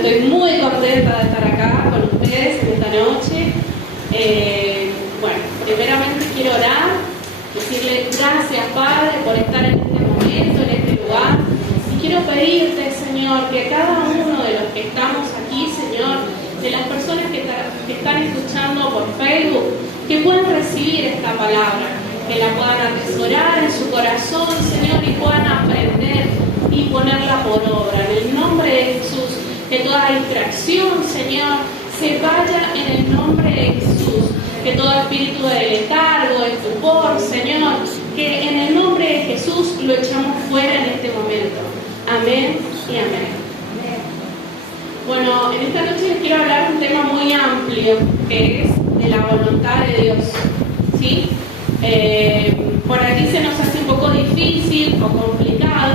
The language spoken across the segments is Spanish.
estoy muy contenta de estar acá con ustedes en esta noche. Bueno, primeramente quiero orar, decirle gracias, Padre, por estar en este momento, en este lugar. Y quiero pedirte, Señor, que cada uno de los que estamos aquí, Señor, de las personas que están escuchando por Facebook, que puedan recibir esta palabra, que la puedan atesorar en su corazón, Señor, y puedan aprender y ponerla por obra. En el nombre de Jesús, que toda distracción, Señor, se vaya en el nombre de Jesús. Que todo espíritu de letargo, de estupor, Señor, que en el nombre de Jesús lo echamos fuera en este momento. Amén y amén. Bueno, en esta noche les quiero hablar de un tema muy amplio, que es de la voluntad de Dios. ¿Sí? Por aquí se nos hace un poco difícil o complicado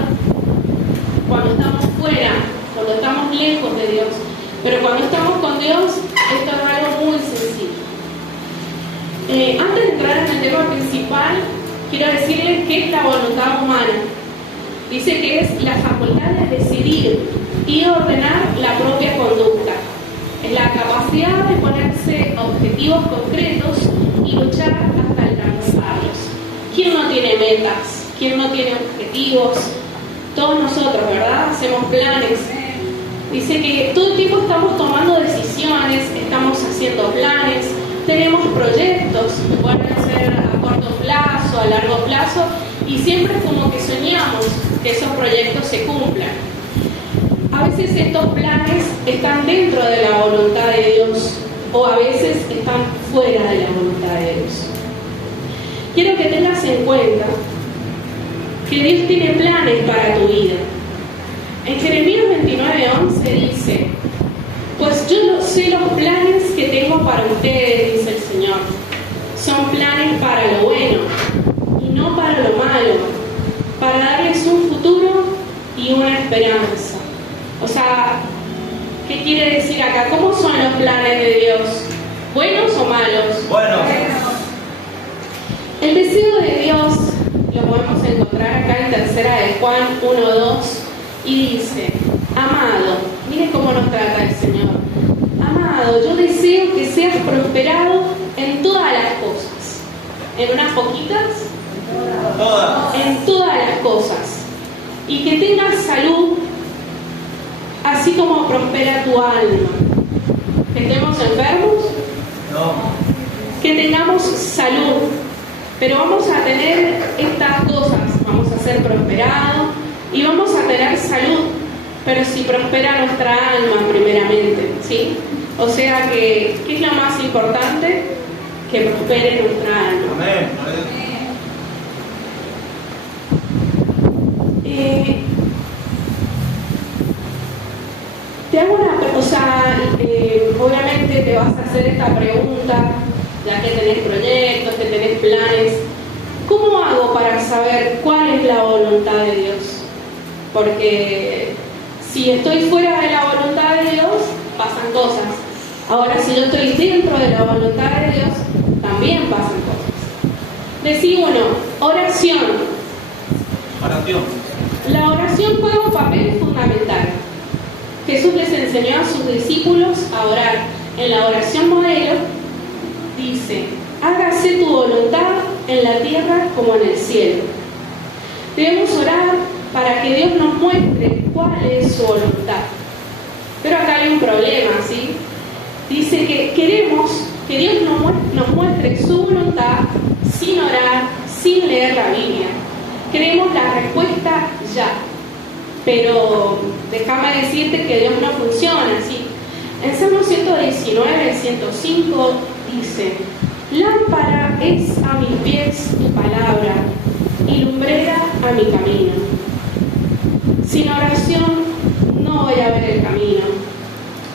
cuando estamos fuera, cuando estamos lejos de Dios. Pero cuando estamos con Dios, esto es algo muy sencillo. Antes de entrar en el tema principal, quiero decirles qué es la voluntad humana. Dice que es la facultad de decidir y ordenar la propia conducta. Es la capacidad de ponerse objetivos concretos y luchar hasta alcanzarlos. ¿Quién no tiene metas? ¿Quién no tiene objetivos? Todos nosotros, ¿verdad? Hacemos planes. Dice que todo el tiempo estamos tomando decisiones, estamos haciendo planes, tenemos proyectos, pueden ser a corto plazo, a largo plazo, y siempre es como que soñamos que esos proyectos se cumplan. A veces estos planes están dentro de la voluntad de Dios, o a veces están fuera de la voluntad de Dios. Quiero que tengas en cuenta que Dios tiene planes para tu vida. En Jeremías 29:11 dice: pues yo sé los planes que tengo para ustedes, dice el Señor. Son planes para lo bueno y no para lo malo, para darles un futuro y una esperanza. O sea, ¿qué quiere decir acá? ¿Cómo son los planes de Dios? ¿Buenos o malos? Buenos. El deseo de Dios lo podemos encontrar acá en 3 de Juan 1:2 y dice: amado, miren cómo nos trata el Señor. Amado, yo deseo que seas prosperado en todas las cosas. ¿En unas poquitas? Todas. En todas las cosas. Y que tengas salud, así como prospera tu alma. ¿Que estemos enfermos? No. Que tengamos salud. Pero vamos a tener estas cosas. Vamos a ser prosperados y vamos a tener salud. Pero si prospera nuestra alma primeramente, ¿sí? O sea que, ¿qué es lo más importante? Que prospere nuestra alma. Amén. Te hago una, o sea, obviamente te vas a hacer esta pregunta, ya que tenés proyectos, que tenés planes. ¿Cómo hago para saber cuál es la voluntad de Dios? Porque si estoy fuera de la voluntad de Dios, pasan cosas. Ahora, si yo estoy dentro de la voluntad de Dios, también pasan cosas. Decí uno, oración. Oración. La oración juega un papel fundamental. Jesús les enseñó a sus discípulos a orar. En la oración modelo dice: hágase tu voluntad en la tierra como en el cielo. Debemos orar para que Dios nos muestre cuál es su voluntad. Pero acá hay un problema, ¿sí? Dice que queremos que Dios nos muestre su voluntad sin orar, sin leer la Biblia. Queremos la respuesta ya. Pero déjame decirte que Dios no funciona así. En Salmo 119, 105 dice: lámpara es a mis pies tu palabra y lumbrera a mi camino. Sin oración no voy a ver el camino.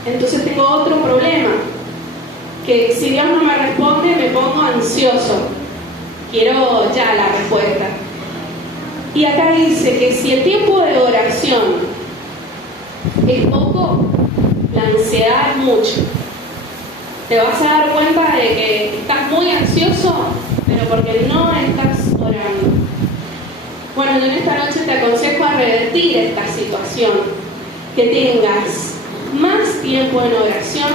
Entonces tengo otro problema, que si Dios no me responde me pongo ansioso. Quiero ya la respuesta. Y acá dice que si el tiempo de oración es poco, la ansiedad es mucho. Te vas a dar cuenta de que estás muy ansioso, pero porque no estás orando. Bueno, yo en esta noche te aconsejo a revertir esta situación, que tengas más tiempo en oración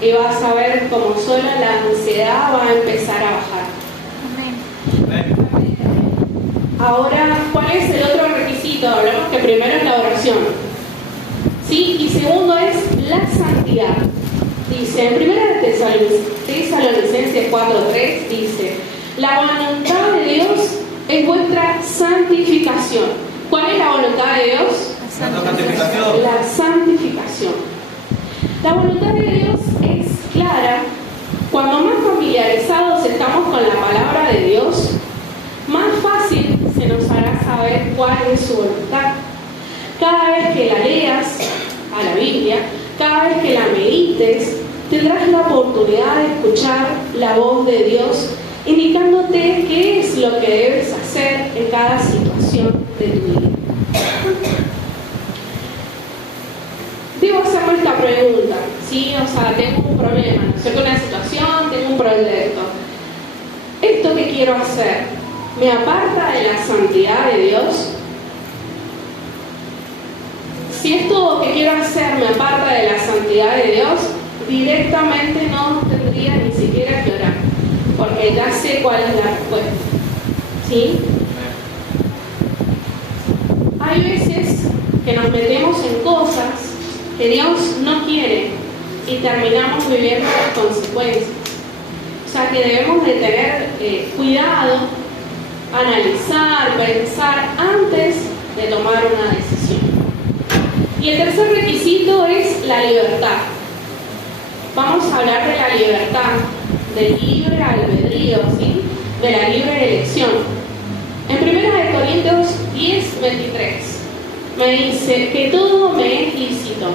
y vas a ver como solo la ansiedad va a empezar a bajar. Ahora, ¿cuál es el otro requisito? Hablamos que primero es la oración, ¿sí? Y segundo es la santidad. Dice, en 1 Tesalonicenses 4:3 dice, la voluntad de Dios es vuestra santificación. ¿Cuál es la voluntad de Dios? La santificación. La santificación. La voluntad de Dios es clara. Cuando más familiarizados estamos con la palabra de Dios, más fácil se nos hará saber cuál es su voluntad. Cada vez que la leas a la Biblia, cada vez que la medites, tendrás la oportunidad de escuchar la voz de Dios indicándote qué es lo que debes hacer en cada situación de tu vida. Debo hacerme esta pregunta, ¿sí? O sea, tengo un problema, ¿no es cierto? Una situación, tengo un proyecto. ¿Esto que quiero hacer me aparta de la santidad de Dios? Si esto que quiero hacer me aparta de la santidad de Dios, directamente no tendría ni siquiera que orar, porque ya sé cuál es la respuesta, ¿sí? Hay veces que nos metemos en cosas que Dios no quiere y terminamos viviendo las consecuencias. O sea que debemos de tener cuidado, analizar, pensar antes de tomar una decisión. Y el tercer requisito es la libertad. Vamos a hablar de la libertad, del libre albedrío, ¿sí? De la libre elección. En 1 Corintios 10:23 me dice que todo me es lícito.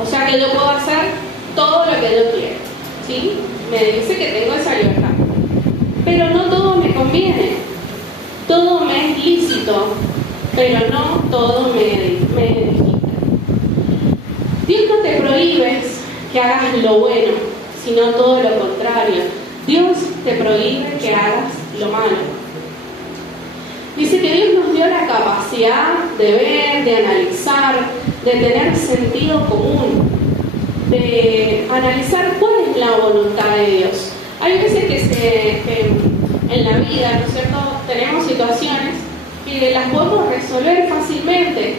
O sea que yo puedo hacer todo lo que yo quiero, ¿sí? Me dice que tengo esa libertad. Pero no todo me conviene. Todo me es lícito, pero no todo me edifica. Dios no te prohíbe que hagas lo bueno, sino todo lo contrario. Dios te prohíbe que hagas lo malo. Dice que Dios nos dio la capacidad de ver, de analizar, de tener sentido común, de analizar cuál es la voluntad de Dios. Hay veces que en la vida, ¿no es cierto?, tenemos situaciones que las podemos resolver fácilmente,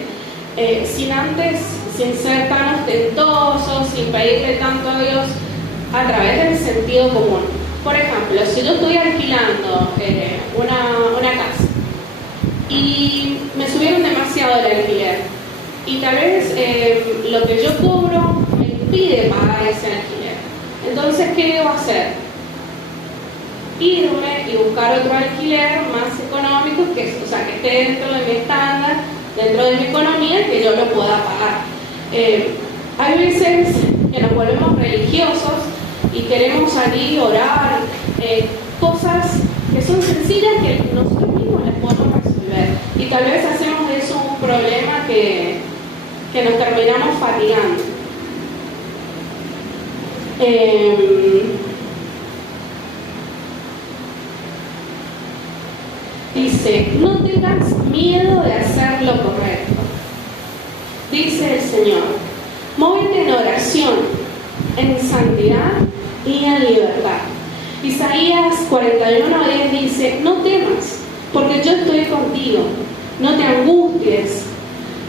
sin ser tan ostentosos, sin pedirle tanto a Dios, a través del sentido común. Por ejemplo, si yo estoy alquilando una casa y me subieron demasiado el alquiler y tal vez lo que yo cobro me impide pagar ese alquiler, entonces ¿qué debo hacer? Irme y buscar otro alquiler más económico, que esté dentro de mi estándar, dentro de mi economía, que yo lo pueda pagar. Hay veces que nos volvemos religiosos y queremos salir, orar, cosas que son sencillas que nosotros mismos les podemos resolver, y tal vez hacemos de eso un problema que nos terminamos fatigando. Dice, no tengas miedo de hacer lo correcto. Dice el Señor, móvete en oración, en santidad y en libertad. Isaías 41:10 dice, no temas, porque yo estoy contigo. No te angusties,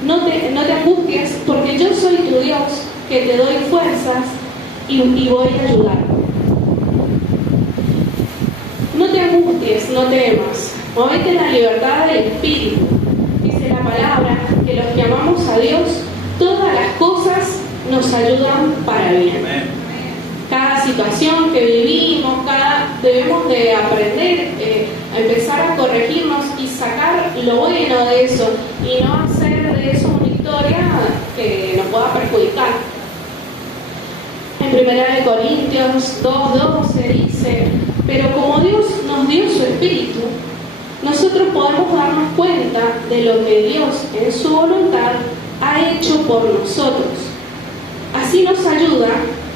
no te angusties, porque yo soy tu Dios, que te doy fuerzas y voy a ayudarte. No te angusties, no temas. Móvete en la libertad del Espíritu. Dice la palabra que los que amamos a Dios, todas las cosas nos ayudan para bien. Cada situación que vivimos, debemos de aprender a empezar a corregirnos y sacar lo bueno de eso y no hacer de eso una historia que nos pueda perjudicar. En 1 Corintios 2:12 dice, pero como Dios nos dio su Espíritu, nosotros podemos darnos cuenta de lo que Dios en su voluntad ha hecho por nosotros. Así nos ayuda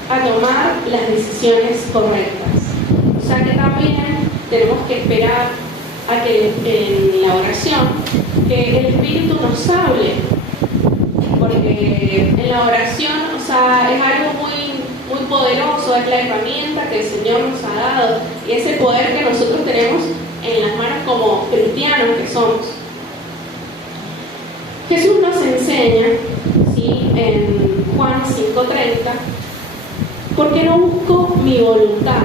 a tomar las decisiones correctas. O sea que también tenemos que esperar a que en la oración que el Espíritu nos hable, porque en la oración, o sea, es algo muy poderoso, es la herramienta que el Señor nos ha dado y ese poder que nosotros tenemos en las manos como cristianos que somos. Jesús nos enseña, ¿sí?, en Juan 5:30, porque no busco mi voluntad,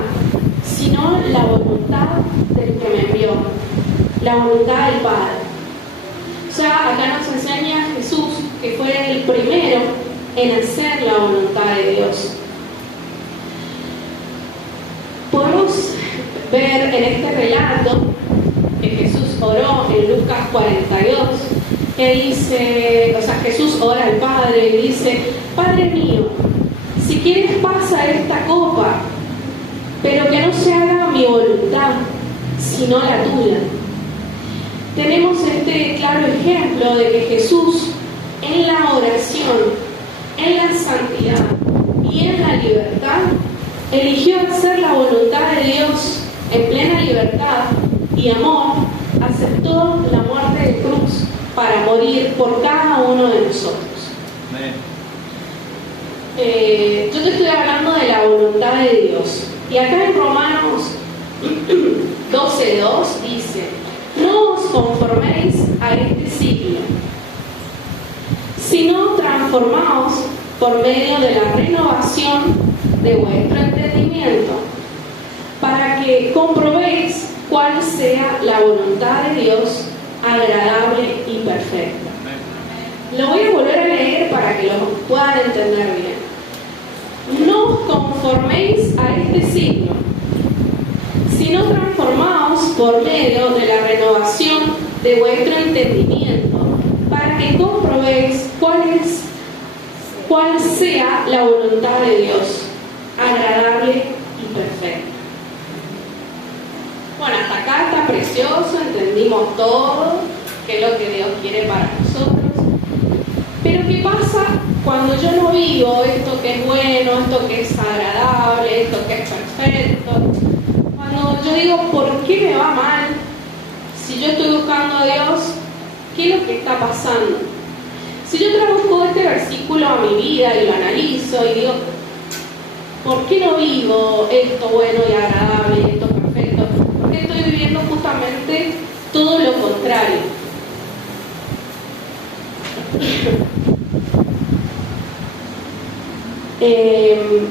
sino la voluntad del que me envió, la voluntad del Padre. O sea, acá nos enseña Jesús que fue el primero en hacer la voluntad de Dios. Podemos ver en este relato que Jesús oró en Lucas 42, que dice, o sea, Jesús ora al Padre y dice: Padre mío, si quieres pasa esta copa, pero que no se haga mi voluntad, sino la tuya. Tenemos este claro ejemplo de que Jesús en la oración, en la santidad y en la libertad eligió hacer la voluntad de Dios en plena libertad y amor, aceptó la muerte de cruz para morir por cada uno de nosotros. Yo te estoy hablando de la voluntad de Dios. Y acá en Romanos 12:2 dice: no os conforméis a este siglo, sino transformaos por medio de la renovación de vuestro entendimiento, para que comprobéis cuál sea la voluntad de Dios, agradable y perfecta. Lo voy a volver a leer para que lo puedan entender bien. No os conforméis a este siglo, sino transformaos por medio de la renovación de vuestro entendimiento, para que comprobéis cuál sea la voluntad de Dios, agradable y perfecta. Bueno, hasta acá está precioso, entendimos todo, qué es lo que Dios quiere para nosotros. Pero ¿qué pasa cuando yo no vivo esto que es bueno, esto que es agradable, esto que es perfecto? Cuando yo digo, ¿por qué me va mal? Si yo estoy buscando a Dios, ¿qué es lo que está pasando? Si yo traduzco este versículo a mi vida y lo analizo y digo, ¿por qué no vivo esto bueno y agradable y esto perfecto? Porque estoy viviendo justamente todo lo contrario.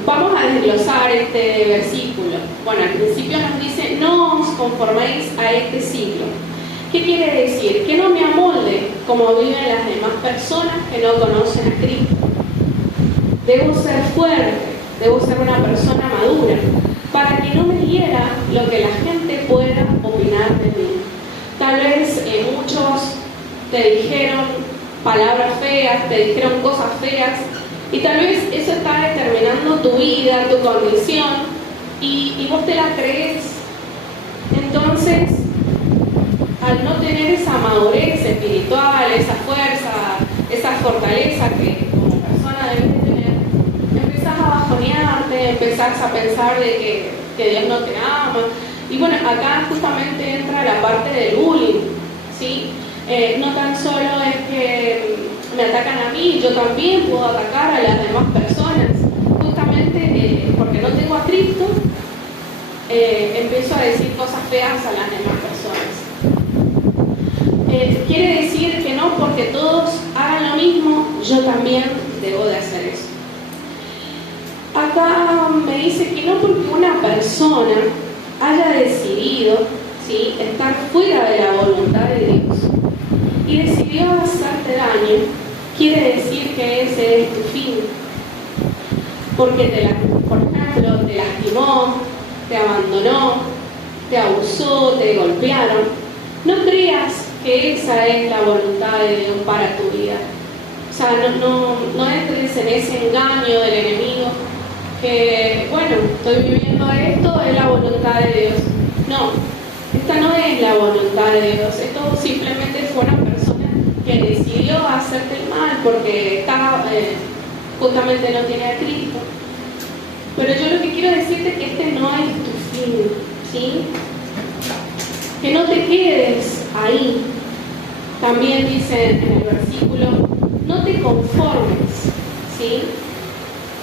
Vamos a desglosar este versículo. Bueno, al principio nos dice: no os conforméis a este siglo. ¿Qué quiere decir? Que no me amolde como viven las demás personas que no conocen a Cristo. Debo ser fuerte, debo ser una persona madura, para que no me hiera lo que la gente pueda opinar de mí. Tal vez muchos te dijeron palabras feas, te dijeron cosas feas, y tal vez eso está determinando tu vida, tu condición, y vos te la crees. Entonces, al no tener esa madurez espiritual, esa fuerza, esa fortaleza que como persona debes tener, empezás a bajonearte, empezás a pensar de que Dios no te ama. Y bueno, acá justamente entra la parte del bullying, ¿sí? No tan solo es que me atacan a mí, yo también puedo atacar a las demás personas. Justamente porque no tengo a Cristo, empiezo a decir cosas feas a las demás personas. Quiere decir que no porque todos hagan lo mismo, yo también debo de hacer eso. Acá me dice que no porque una persona haya decidido, ¿sí?, estar fuera de la voluntad de Dios y decidió hacerte daño, quiere decir que ese es tu fin. Porque por ejemplo, te lastimó, te abandonó, te abusó, te golpearon. No creas que esa es la voluntad de Dios para tu vida. O sea, no entres en ese engaño del enemigo que, bueno, estoy viviendo esto, es la voluntad de Dios. No, esta no es la voluntad de Dios. Esto simplemente fue una persona que decidió hacerte el mal porque justamente no tiene a Cristo. Pero yo lo que quiero decirte es que este no es tu fin, ¿sí? Que no te quedes ahí. También dice en el versículo no te conformes, ¿sí?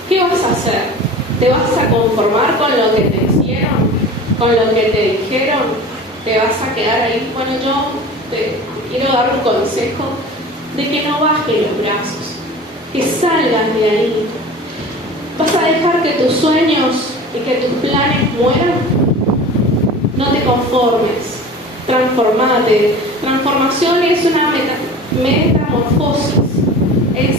¿Qué vas a hacer? ¿Te vas a conformar con lo que te hicieron? ¿Con lo que te dijeron? ¿Te vas a quedar ahí? Bueno, yo te quiero dar un consejo de que no bajes los brazos, que salgas de ahí. ¿Vas a dejar que tus sueños y que tus planes mueran? No te conformes, transformate. Transformación es una metamorfosis, es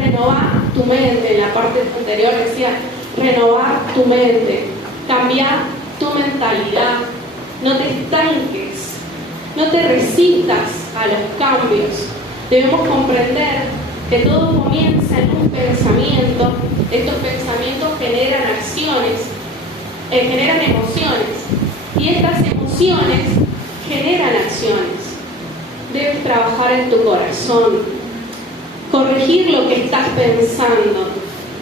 renovar tu mente. En la parte anterior decía renovar tu mente, cambiar tu mentalidad. No te estanques, no te resistas a los cambios. Debemos comprender que todo comienza en un pensamiento. Estos pensamientos generan acciones, generan emociones, y estas emociones generan acciones. Debes trabajar en tu corazón, corregir lo que estás pensando,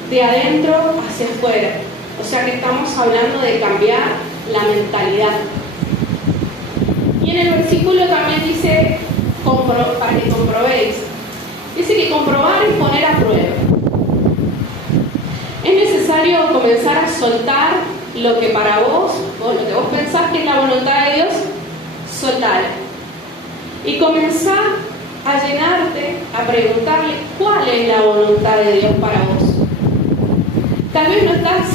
de adentro hacia afuera. O sea que estamos hablando de cambiar la mentalidad. Y en el versículo también dice, para que comprobéis. Dice que comprobar es poner a prueba. Es necesario comenzar a soltar lo que para vos, o lo que vos pensás que es la voluntad de Dios, soltar. Y comenzar a llenarte, a preguntarle cuál es la voluntad de Dios para vos. Tal vez no estás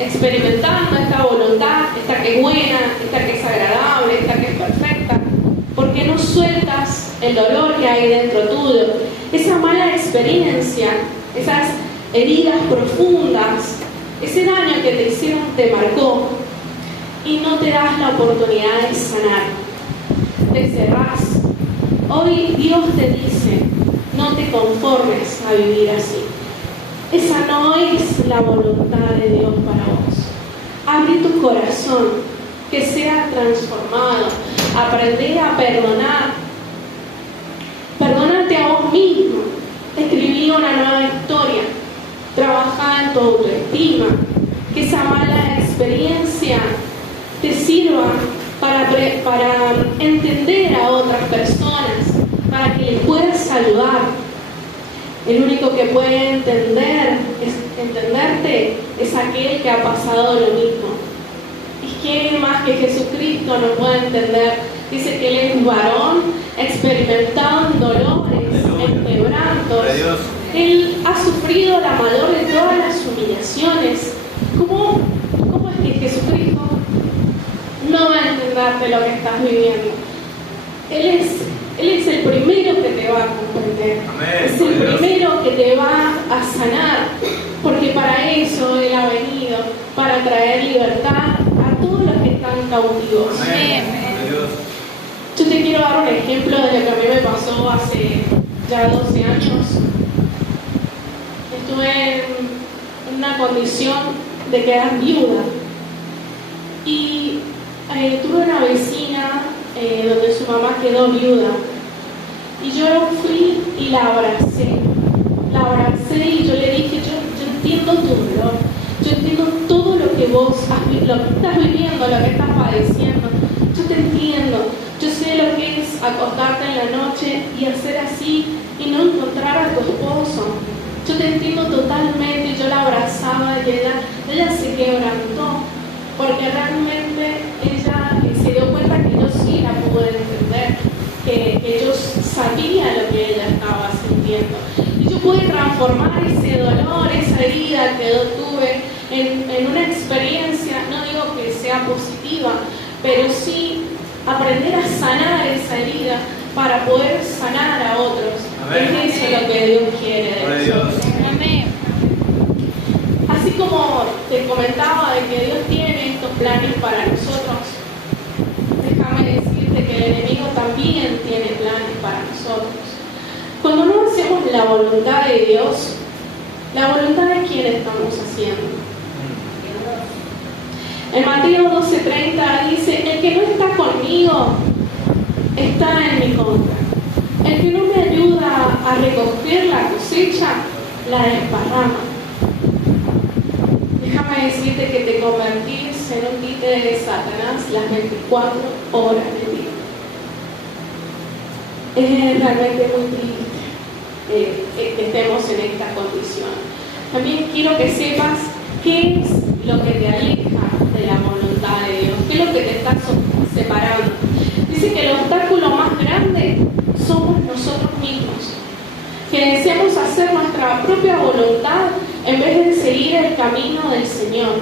experimentando esta voluntad, esta que es buena, esta que es agradable, esta que es perfecta, porque no sueltas el dolor que hay dentro tuyo, esa mala experiencia, esas heridas profundas, ese daño que te hicieron te marcó y no te das la oportunidad de sanar, te cerrás. Hoy Dios te dice, no te conformes a vivir así. Esa no es la voluntad de Dios para vos. Abre tu corazón, que sea transformado. Aprender a perdonar. Perdónate a vos mismo. Escribí una nueva historia. Trabaja en tu autoestima. Que esa mala experiencia te sirva para entender a otras personas, para que les puedas ayudar. El único que puede entenderte es aquel que ha pasado lo mismo. ¿Y quién más que Jesucristo nos puede entender? Dice que Él es varón, experimentado en dolores, en quebrantos. Él ha sufrido la mayor de todas las humillaciones. ¿Cómo es que Jesucristo no va a entenderte lo que estás viviendo? Él es el primero que te va a comprender. Amén. Es el primero que te va a sanar, porque para eso Él ha venido, para traer libertad a todos los que están cautivos. Amén. Yo te quiero dar un ejemplo de lo que a mí me pasó hace ya 12 años. Estuve en una condición de quedar viuda y tuve una vecina donde su mamá quedó viuda, y yo fui y la abracé y yo le dije, yo entiendo tu dolor, yo entiendo todo lo que vos lo que estás viviendo, lo que estás padeciendo, yo te entiendo, yo sé lo que es acostarte en la noche y hacer así y no encontrar a tu esposo, yo te entiendo totalmente. Y yo la abrazaba y ella se quebrantó, porque realmente ella se dio cuenta que yo sí la pude entender, que yo sabía lo que ella estaba sintiendo. Y yo pude transformar ese dolor, esa herida que yo tuve en una experiencia, no digo que sea positiva, pero sí aprender a sanar esa herida para poder sanar a otros. Amén. Es eso lo que Dios quiere de nosotros. Amén. Así como te comentaba de que Dios tiene estos planes para nosotros, déjame decirte que el enemigo también tiene planes para nosotros. Cuando no hacemos la voluntad de Dios, ¿la voluntad de quién estamos haciendo? En Mateo 12:30 dice, el que no está conmigo está en mi contra. El que no me ayuda a recoger la cosecha, la desparrama. Déjame decirte que te convertís en un títere de Satanás las 24 horas del día. Es realmente muy triste. estemos en esta condición. También quiero que sepas qué es lo que te aleja de la voluntad de Dios, qué es lo que te está separando. Dice que el obstáculo más grande somos nosotros mismos, que deseamos hacer nuestra propia voluntad en vez de seguir el camino del Señor.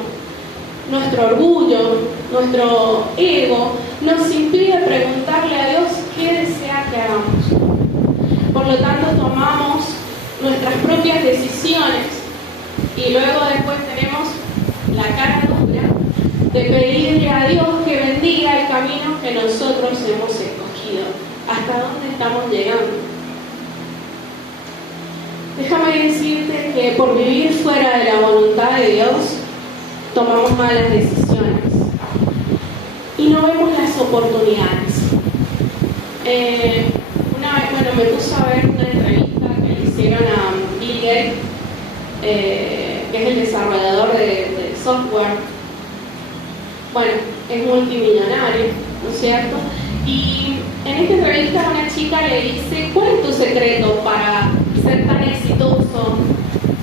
Nuestro orgullo, nuestro ego nos impide preguntarle a Dios qué desea que hagamos. Por lo tanto, tomamos nuestras propias decisiones y luego después tenemos la cara dura de pedirle a Dios que bendiga el camino que nosotros hemos escogido. ¿Hasta dónde estamos llegando? Déjame decirte que por vivir fuera de la voluntad de Dios, tomamos malas decisiones y no vemos las oportunidades. Una vez, me puse a ver una entrevista que le hicieron a Bill Gates, que es el desarrollador de software. Bueno, es multimillonario, ¿no es cierto? Y en esta entrevista una chica le dice, ¿cuál es tu secreto para ser tan exitoso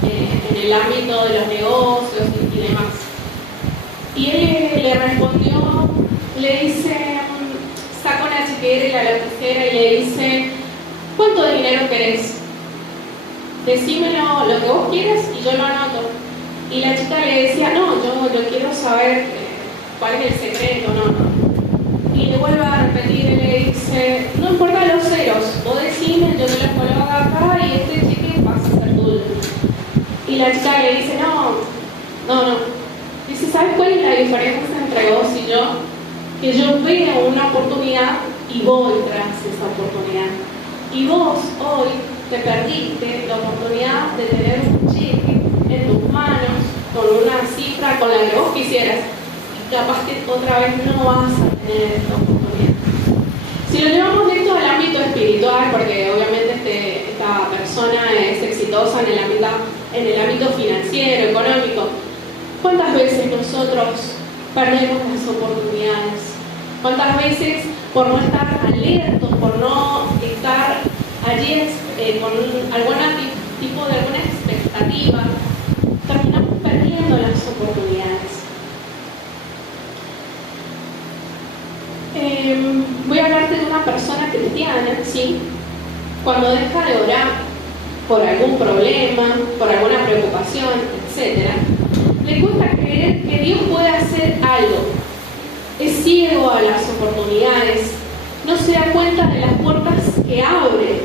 en el ámbito de los negocios y demás? Y él le respondió, le dice, saca una chiquera y la lapicera y le dice, ¿cuánto de dinero querés? Decímelo lo que vos quieras y yo lo anoto. Y la chica le decía, no, yo quiero saber cuál es el secreto, no. Y le vuelve a repetir y le dice, no importa los ceros, vos decime, yo te los coloco acá y este cheque pasa a ser tuyo. Y la chica le dice, no. Dice, ¿sabes cuál es la diferencia entre vos y yo? Que yo veo una oportunidad y voy tras esa oportunidad. Y vos hoy te perdiste la oportunidad de tener un cheque en tus manos con una cifra con la que vos quisieras. Y capaz que otra vez no vas a tener esta oportunidad. Si lo llevamos esto al ámbito espiritual, porque obviamente esta persona es exitosa en el ámbito financiero, económico, ¿cuántas veces nosotros perdemos las oportunidades? ¿Cuántas veces por no estar alertos, por no estar allí con algún tipo de alguna expectativa, terminamos perdiendo las oportunidades? Voy a hablarte de una persona cristiana, ¿sí? Cuando deja de orar por algún problema, por alguna preocupación, etc., le cuesta creer que Dios puede hacer algo. Es ciego a las oportunidades, no se da cuenta de las puertas que abre.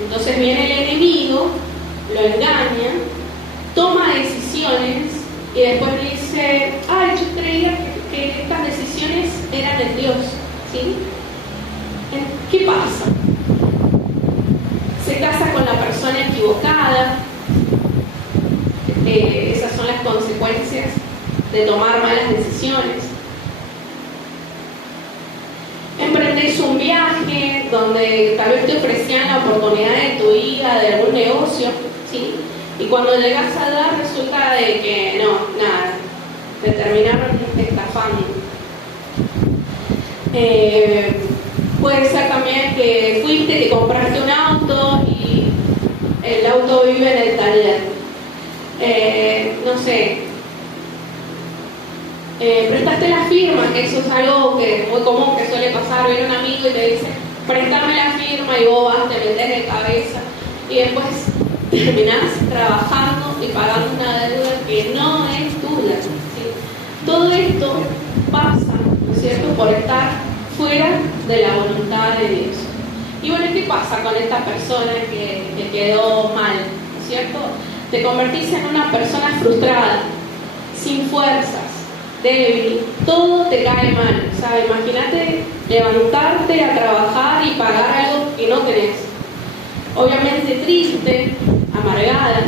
Entonces viene el enemigo, lo engaña, toma decisiones y después dice, yo creía que estas decisiones eran de Dios, ¿sí? ¿Qué pasa? Se casa con la persona equivocada. Esas son las consecuencias de tomar malas decisiones. Emprendes un viaje donde tal vez te ofrecían la oportunidad de tu vida, de algún negocio, ¿sí? Y cuando llegas a dar resulta de que no, nada, te terminaron estafando. Puede ser también que fuiste, que compraste un auto y el auto vive en el taller. No sé, prestaste la firma, que eso es algo que muy común, que suele pasar. Viene un amigo y te dice, préstame la firma, y vos vas, te metes de cabeza y después terminás trabajando y pagando una deuda que no es tuya, ¿sí? Todo esto pasa, ¿no es cierto?, por estar fuera de la voluntad de Dios. Y bueno, ¿qué pasa con esta persona que quedó mal? ¿No es cierto? Te convertís en una persona frustrada, sin fuerzas, débil, todo te cae mal. O sea, imagínate levantarte a trabajar y pagar algo que no tenés. Obviamente triste, amargada.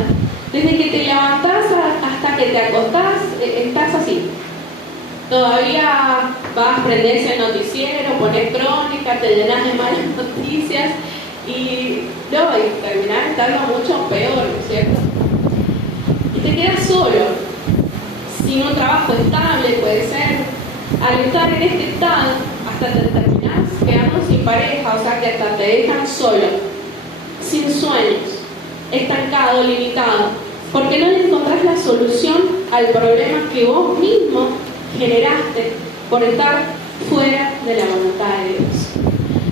Desde que te levantás hasta que te acostás, estás así. Todavía vas, prendés el noticiero, pones crónica, te llenas de malas noticias y terminás estando mucho peor, ¿no es cierto? Y te quedas solo, sin un trabajo estable, puede ser. Al estar en este estado, hasta te terminás quedando sin pareja, o sea que hasta te dejan solo, sin sueños. estancado, limitado, porque no le encontrás la solución al problema que vos mismo generaste por estar fuera de la voluntad de Dios.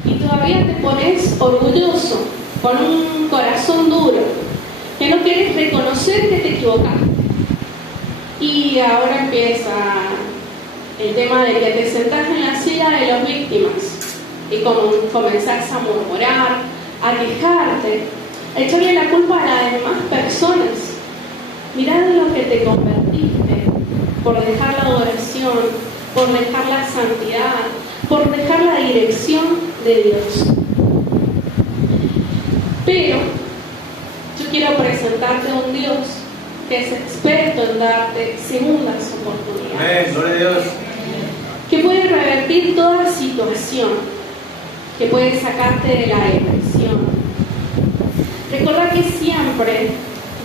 Y todavía te pones orgulloso, con un corazón duro, que no querés reconocer que te equivocaste. Y ahora empieza el tema de que te sentás en la silla de las víctimas y comenzás a murmurar, a quejarte, a echarle la culpa a las demás personas. Mirá en lo que te convertiste por dejar la adoración, por dejar la santidad, por dejar la dirección de Dios. Pero yo quiero presentarte a un Dios que es experto en darte segundas oportunidades. Amén, gloria a Dios. Que puede revertir toda situación, que puede sacarte de la depresión. Recuerda que siempre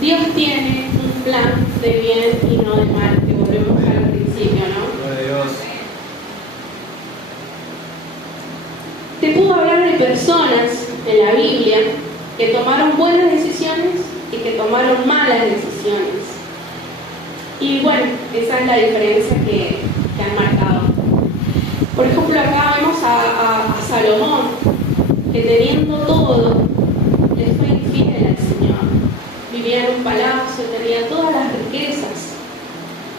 Dios tiene un plan de bien y no de mal, que volvemos al principio, ¿no? Gloria a Dios. Te puedo hablar de personas en la Biblia que tomaron buenas decisiones y que tomaron malas decisiones. Y bueno, esa es la diferencia que han marcado. Por ejemplo, acá vemos a Salomón, que teniendo todo, le fue infiel al Señor. Vivía en un palacio, tenía todas las riquezas.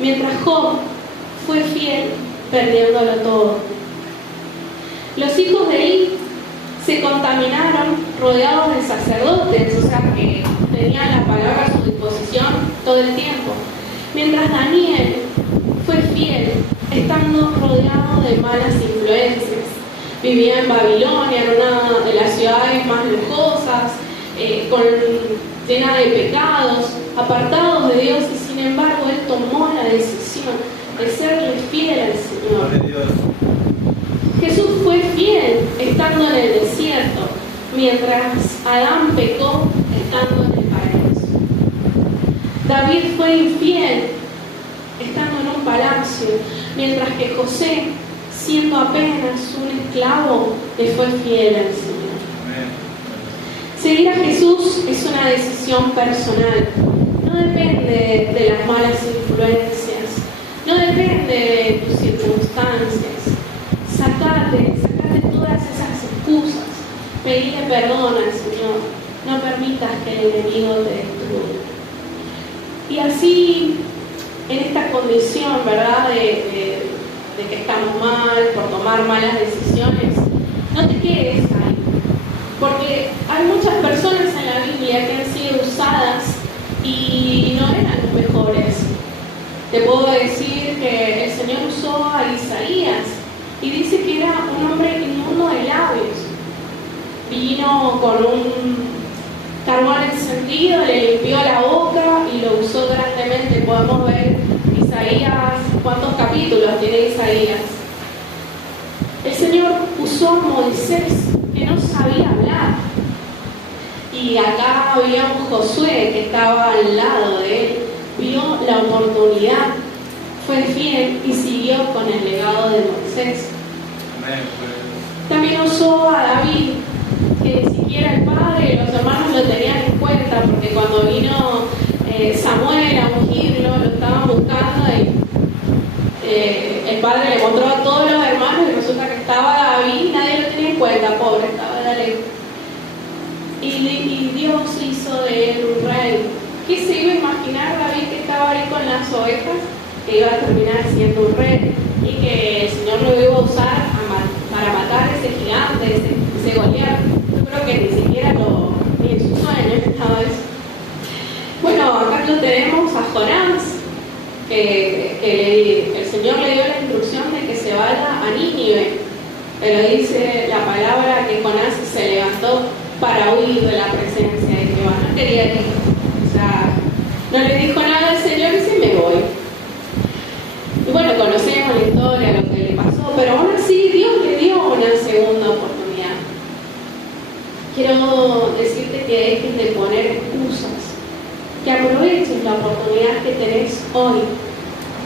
Mientras Job fue fiel, perdiéndolo todo. Los hijos de Eli se contaminaron rodeados de sacerdotes, o sea que tenían la palabra a su disposición todo el tiempo. Mientras Daniel fue fiel, estando rodeado de malas influencias. Vivía en Babilonia, en una de las ciudades más lujosas, llena de pecados, apartados de Dios, y sin embargo él tomó la decisión de serle fiel al Señor. Gloria a Dios. Jesús fue fiel estando en el desierto, mientras Adán pecó estando en el paraíso. David fue infiel estando en un palacio, mientras que José, siendo apenas un esclavo, le fue fiel al Señor. Amén. Seguir a Jesús es una decisión personal. No depende de las malas influencias, no depende de tus circunstancias. Sacate todas esas excusas. Pedile perdón al Señor. No permitas que el enemigo te destruya. Y así, en esta condición, ¿verdad?, de que estamos mal por tomar malas decisiones, no te quedes ahí. Porque hay muchas personas en la Biblia que han sido usadas y no eran los mejores. Te puedo decir que el Señor usó a Isaías y dice que era un hombre inmundo de labios. Vino con un carbón encendido, le limpió la boca y lo usó grandemente. Podemos ver Isaías, ¿cuántos capítulos tiene Isaías? El Señor usó a Moisés, que no sabía hablar. Y acá había un Josué que estaba al lado de él. Vio la oportunidad, fue fiel y siguió con el legado de Moisés. Amén. También usó a David, que ni siquiera el padre y los hermanos lo tenían en cuenta, porque cuando vino Samuel a ungirlo, lo estaban buscando y el padre le mostró a todos los hermanos y resulta que estaba David y nadie lo tenía en cuenta, pobre, estaba de lejos. Y Dios hizo de él un rey. ¿Qué se iba a imaginar David, que estaba ahí con las ovejas, que iba a terminar siendo un rey y que el Señor lo iba a usar para matar a ese gigante, ese Goliat? Yo creo que ni siquiera ni en sus sueños estaba eso. Bueno, acá lo tenemos a Jonás, que el Señor le dio la instrucción de que se vaya a Nínive, pero dice la palabra que Jonás se levantó para huir de la presencia de Jehová. No quería ir, o sea, no le dijo nada al Señor y dice: me voy. Y bueno, conocemos la historia, lo que le pasó, pero aún así Dios le dio una segunda oportunidad. Quiero decirte que dejes de poner excusas, que aproveches la oportunidad que tenés hoy,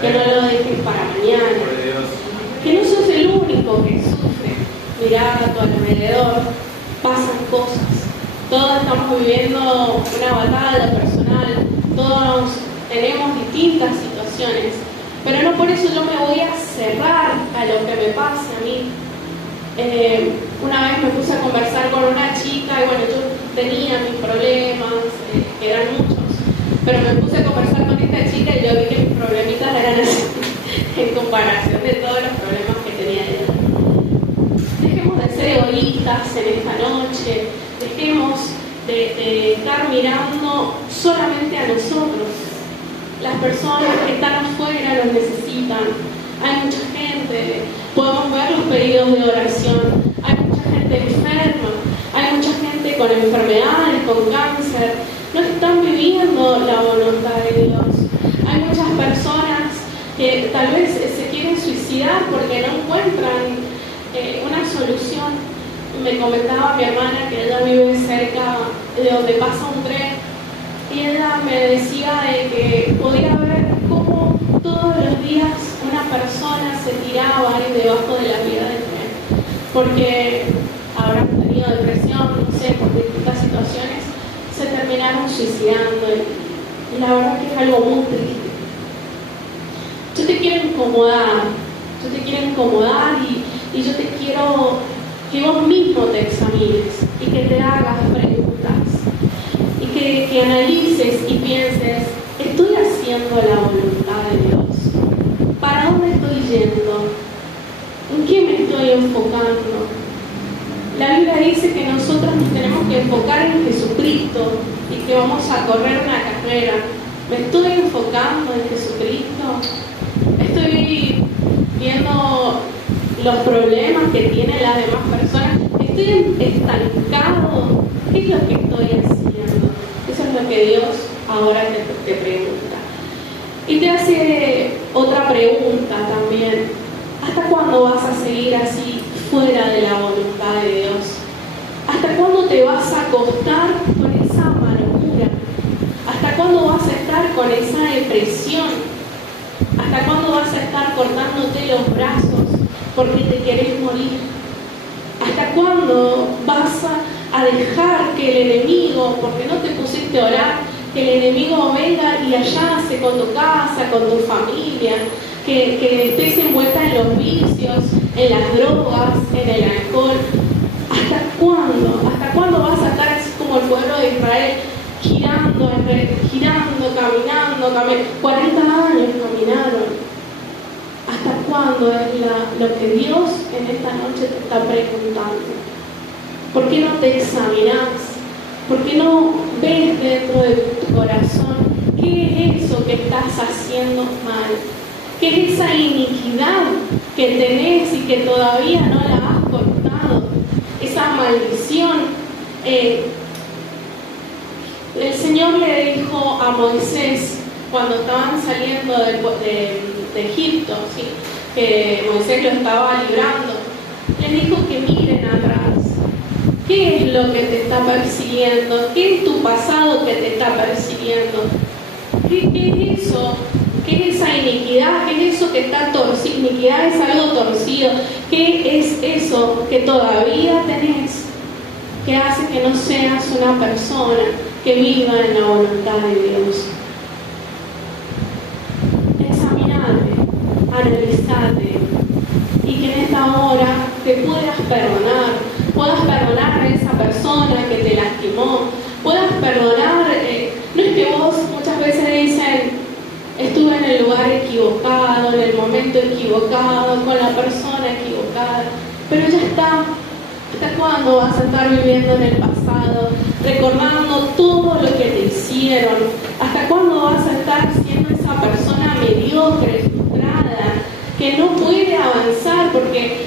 que no lo dejes para mañana, que no sos el único que sufre. Mirá a tu alrededor, pasan cosas, Todos estamos viviendo una batalla personal, todos tenemos distintas situaciones, pero no por eso yo me voy a cerrar a lo que me pase a mí. Una vez me puse a conversar con una chica y bueno, yo tenía mis problemas, que eran muchos, pero me puse a conversar con esta chica y yo vi que mis problemitas eran así, en comparación de todos los problemas que tenía ella. Dejemos de ser egoístas en esta noche, dejemos de estar mirando solamente a nosotros. Las personas que están afuera los necesitan. Hay mucha gente, podemos ver los pedidos de oración, hay mucha gente enferma, hay mucha gente con enfermedades, con cáncer, no están viviendo la voluntad de Dios. Hay muchas personas que tal vez se quieren suicidar porque no encuentran una solución. Me comentaba mi hermana que ella vive cerca de donde pasa un tren y ella me decía de que podía ver cómo todos los días una persona se tiraba ahí debajo de la vía del tren porque habrán tenido depresión, no sé, por distintas situaciones, se terminaron suicidando y la verdad que es algo muy triste. Yo te quiero incomodar y yo te quiero que vos mismo te examines y que te hagas preguntas y que analices y pienses, ¿estoy haciendo la voluntad de Dios? ¿Para dónde estoy yendo? ¿En qué me estoy enfocando? La Biblia dice que nosotros nos tenemos que enfocar en Jesucristo y que vamos a correr una carrera. ¿Me estoy enfocando en Jesucristo? ¿Estoy viendo los problemas que tienen las demás personas? ¿Estoy estancado? ¿Qué es lo que estoy haciendo? Eso es lo que Dios ahora te pregunta. Y te hace otra pregunta también. ¿Hasta cuándo vas a seguir así fuera de la voluntad de Dios? ¿Hasta cuándo te vas a acostar con esa amargura? ¿Hasta cuándo vas a estar con esa depresión? ¿Hasta cuándo vas a estar cortándote los brazos porque te querés morir? ¿Hasta cuándo vas a dejar que el enemigo, porque no te pusiste a orar, que el enemigo venga y allace con tu casa, con tu familia, que estés envuelta en los vicios, en las drogas, en el alcohol? ¿Hasta cuándo? ¿Hasta cuándo vas a estar así como el pueblo de Israel, girando, caminando? 40 años caminaron. ¿Hasta cuándo es lo que Dios en esta noche te está preguntando? ¿Por qué no te examinas? ¿Por qué no ves dentro de tu corazón qué es eso que estás haciendo mal? ¿Qué es esa iniquidad que tenés y que todavía no la has cortado? Esa maldición. El Señor le dijo a Moisés cuando estaban saliendo de Egipto, ¿sí?, que Moisés lo estaba librando, les dijo que miren atrás. ¿Qué es lo que te está persiguiendo? ¿Qué es tu pasado que te está persiguiendo? ¿Qué es eso? ¿Qué es esa iniquidad? ¿Qué es eso que está torcido? Iniquidad es algo torcido. ¿Qué es eso que todavía tenés que hace que no seas una persona que viva en la voluntad de Dios? Analizate y que en esta hora te puedas perdonar a esa persona que te lastimó, puedas perdonar. No es que vos muchas veces dicen, estuve en el lugar equivocado, en el momento equivocado, con la persona equivocada, pero ya está. ¿Hasta cuándo vas a estar viviendo en el pasado, recordando todo lo que te hicieron? ¿Hasta cuándo vas a estar siendo esa persona mediocre, frustrada, que no puede avanzar, porque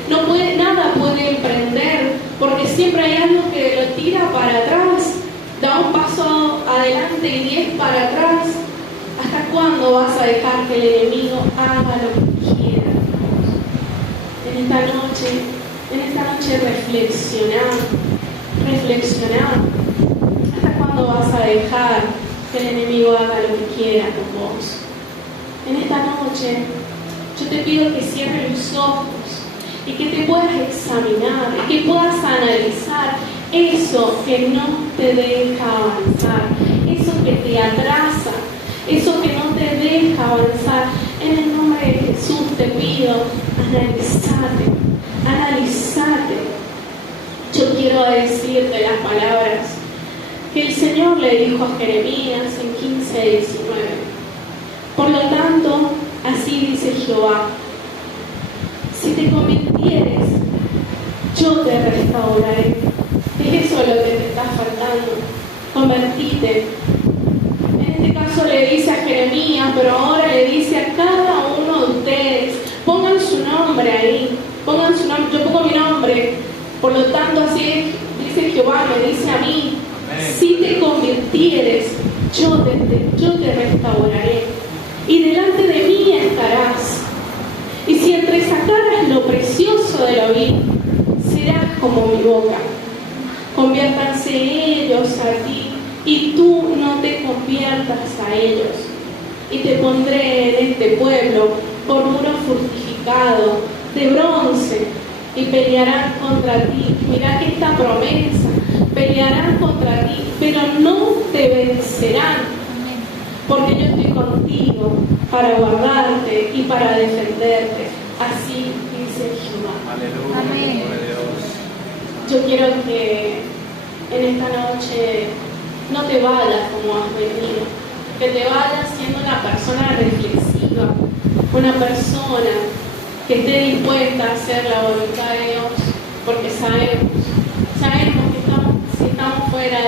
nada puede emprender, porque siempre hay algo que lo tira para atrás, da un paso adelante y 10 para atrás? ¿Hasta cuándo vas a dejar que el enemigo haga lo que quiera? En esta noche reflexionar. ¿Hasta cuándo vas a dejar que el enemigo haga lo que quiera con vos? En esta noche yo te pido que cierres los ojos y que te puedas examinar y que puedas analizar eso que no te deja avanzar, eso que te atrasa, eso que no te deja avanzar. En el nombre de Jesús te pido, analizate. Yo quiero decirte las palabras que el Señor le dijo a Jeremías en 15:19. Por lo tanto, así dice Jehová: si te convirtieres, yo te restauraré. Es eso lo que te está faltando. Convertite. En este caso le dice a Jeremías, pero ahora le dice a cada uno de ustedes. Pongan su nombre ahí. Pongan su nombre. Yo pongo mi nombre. Por lo tanto, así dice Jehová, me dice a mí: si te convirtieres, yo te restauraré. Y delante de mí estarás. Y si entresacaras lo precioso de la vida, serás como mi boca. Conviértanse ellos a ti, y tú no te conviertas a ellos. Y te pondré en este pueblo por muro fortificado de bronce, y pelearán contra ti. Mirá que esta promesa: pelearán contra ti, pero no te vencerán, porque yo estoy contigo para guardarte y para defenderte. Así dice Jehová. Aleluya. Amén. Yo quiero que en esta noche no te vayas como has venido, que te vayas siendo una persona reflexiva, una persona que esté dispuesta a hacer la voluntad de Dios, porque sabemos que si estamos fuera de